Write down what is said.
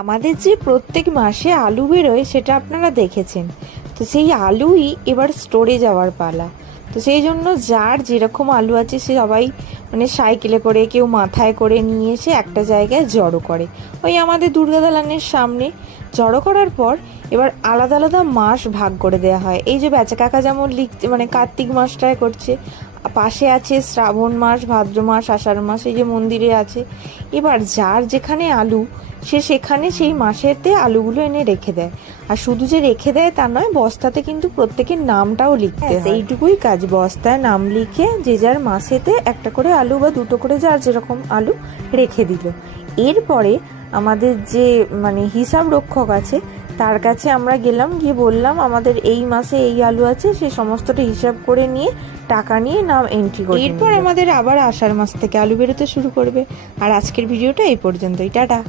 আমাদের যে প্রত্যেক মাসে আলু বেরোয় সেটা আপনারা দেখেছেন। তো সেই আলুই এবার স্টোরে যাওয়ার পালা। তো সেই জন্য যার যেরকম আলু আছে সে সবাই মানে সাইকেলে করে কেউ মাথায় করে নিয়ে এসে একটা জায়গায় জড়ো করে, ওই আমাদের দুর্গা দালানের সামনে। জড়ো করার পর এবার আলাদা আলাদা মাস ভাগ করে দেওয়া হয়। এই যে বেচা কাকা যেমন লিখছে মানে কার্তিক মাসটায় করছে, পাশে আছে শ্রাবণ মাস, ভাদ্র মাস, আষাঢ় মাস, এই যে মন্দিরে আছে। এবার যার যেখানে আলু সে সেখানে সেই মাসেতে আলুগুলো এনে রেখে দেয়। আর শুধু যে রেখে দেয় তা নয়, বস্তাতে কিন্তু প্রত্যেকের নামটাও লিখতে হয়। এইটুকুই কাজ, বস্তায় নাম লিখে যে যার মাসেতে একটা করে আলু বা দুটো করে যার যেরকম আলু রেখে দিল। এরপরে আমাদের যে মানে হিসাব রক্ষক আছে তার কাছে আমরা গেলাম, গিয়ে বললাম আমাদের এই মাসে এই আলু আছে, সে সমস্তটা হিসাব করে নিয়ে টাকা নিয়ে নাম এন্ট্রি করে। এরপর আমাদের আবার আষাঢ় মাস থেকে আলু বেরোতে শুরু করবে। আর আজকের ভিডিওটা এই পর্যন্তই, টাটা।